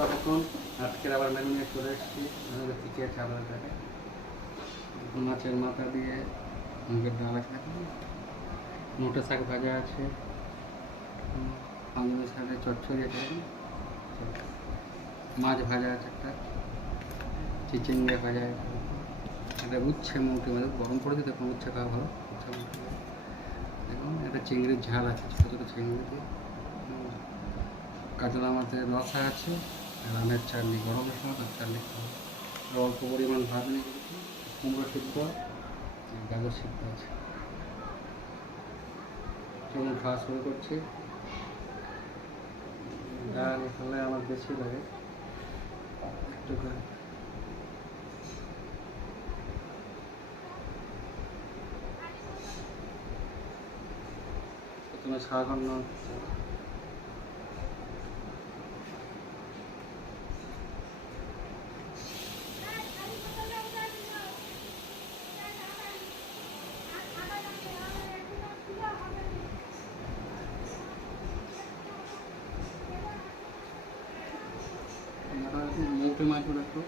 বন্ধুরা দেখুন আজকের আবার মেনু নিয়ে চলে এসেছি। মেনুতে কী কী আছে আপনাদের দেখে। মাছের মাথা দিয়ে মুগের ডাল আছে, দেখুন মোটা শাক ভাজা আছে, পাঙ্গি শাকের চচ্চড়ি আছে, দেখুন মাছ ভাজা আছে, একটা চিচিঙ্গা ভাজা আছে, এটা উচ্ছে মুটি মানে গরম পড়েছে, দেখুন উচ্ছে খাওয়া ভালো। উচ্ছে মুটি দেখুন একটা চিংড়ির ঝাল আছে, ছোটো ছোটো চিংড়ি দিয়ে, কাতলা মাছের রসা আছে, রানের চাটনি, গরম মশলা তার চাটনি খাওয়া, অল্প পরিমাণ ভাত নিয়ে গেছি, কুমড়ো সিদ্ধ, গাজর সিদ্ধ আছে। চলুন খাওয়া শুরু করছি। ডাল হলে আমার বেশি লাগে একটু করে। প্রথমে সাগর মুখে মাছ একটু